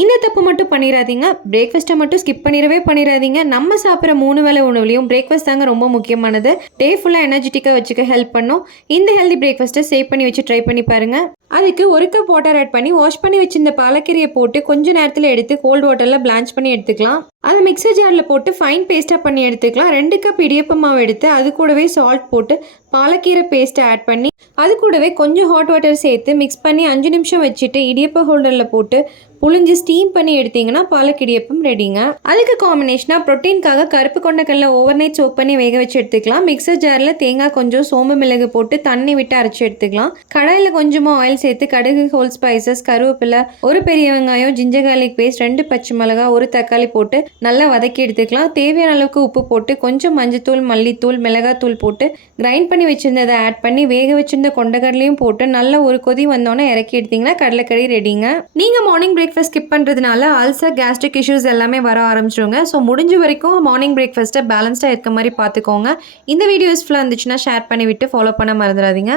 இந்த தப்பு மட்டும் பண்ணிடாதீங்க. பிரேக்ஃபாஸ்ட்டை மட்டும் ஸ்கிப் பண்ணிடாதீங்க. நம்ம சாப்பிட்ற 3 வேளை உணவுலையும் பிரேக்ஃபாஸ்ட் தாங்க ரொம்ப முக்கியமானது. டே ஃபுல்லாக எனர்ஜெட்டிக்காக வச்சுக்க ஹெல்ப் பண்ணும். இந்த ஹெல்தி பிரேக்ஃபாஸ்ட்டை சேவ் பண்ணி வச்சு ட்ரை பண்ணி பாருங்கள். அதுக்கு 1 கப் வாட்டர் ஆட் பண்ணி வாஷ் பண்ணி வச்சிருந்த பாலக்கீரையை போட்டு கொஞ்ச நேரத்தில் எடுத்து கோல்டு வாட்டரில் பிளான்ச் பண்ணி எடுத்துக்கலாம். அதை மிக்சர் ஜாரில் போட்டு ஃபைன் பேஸ்ட்டாக பண்ணி எடுத்துக்கலாம். 2 கப் இடியப்ப மாவு எடுத்து அது கூடவே சால்ட் போட்டு பாலக்கீரை பேஸ்ட்டை ஆட் பண்ணி அது கூடவே கொஞ்சம் ஹாட் வாட்டர் சேர்த்து மிக்ஸ் பண்ணி 5 நிமிஷம் வச்சுட்டு இடியப்ப ஹோல்டரில் போட்டு புழிஞ்சு ஸ்டீம் பண்ணி எடுத்தீங்கன்னா பாலக் இடியப்பம் ரெடிங்க. அதுக்கு காம்பினேஷனாக ப்ரோட்டீனுக்காக கருப்பு கொண்டக்கடலை ஓவர் நைட் சோக் பண்ணி வேக வச்சு எடுத்துக்கலாம். மிக்சர் ஜாரில் தேங்காய் கொஞ்சம் சோம்பு மிளகு போட்டு தண்ணி விட்டு அரைச்சி எடுத்துக்கலாம். கடாயில் கொஞ்சமாக ஆயில் சேர்த்து கடுகு, ஹோல் ஸ்பைசஸ், கருவேப்பிலை, 1 பெரிய வெங்காயம், ஜிஞ்சர் கார்லிக் பேஸ்ட், 2 பச்சை மிளகாய், 1 தக்காளி போட்டு நல்லா வதக்கி எடுத்துக்கலாம். தேவையான அளவுக்கு உப்பு போட்டு கொஞ்சம் மஞ்சத்தூள், மல்லித்தூள், மிளகாத்தூள் போட்டு கிரைண்ட் பண்ணி வச்சிருந்ததை ஆட் பண்ணி வேக வச்சிருந்த கொண்டக்கடலையும் போட்டு நல்லா ஒரு கொதி வந்தோன்னே இறக்கி எடுத்தீங்கன்னா கடலைக்கறி ரெடிங்க. நீங்கள் மார்னிங் பிரேக்ஃபாஸ்ட் ஸ்கிப் பண்ணுறதுனால அல்சர், கேஸ்ட்ரிக் இஷ்யூஸ் எல்லாமே வர ஆரம்பிச்சிருங்க. ஸோ முடிஞ்ச வரைக்கும் மார்னிங் பிரேக்ஃபாஸ்ட்டை பேலன்ஸ்டாக இருக்க மாதிரி பார்த்துக்கோங்க. இந்த வீடியோ யூஸ்ஃபுல்லாக இருந்துச்சுன்னா ஷேர் பண்ணிவிட்டு ஃபாலோ பண்ண மறந்துடாதீங்க.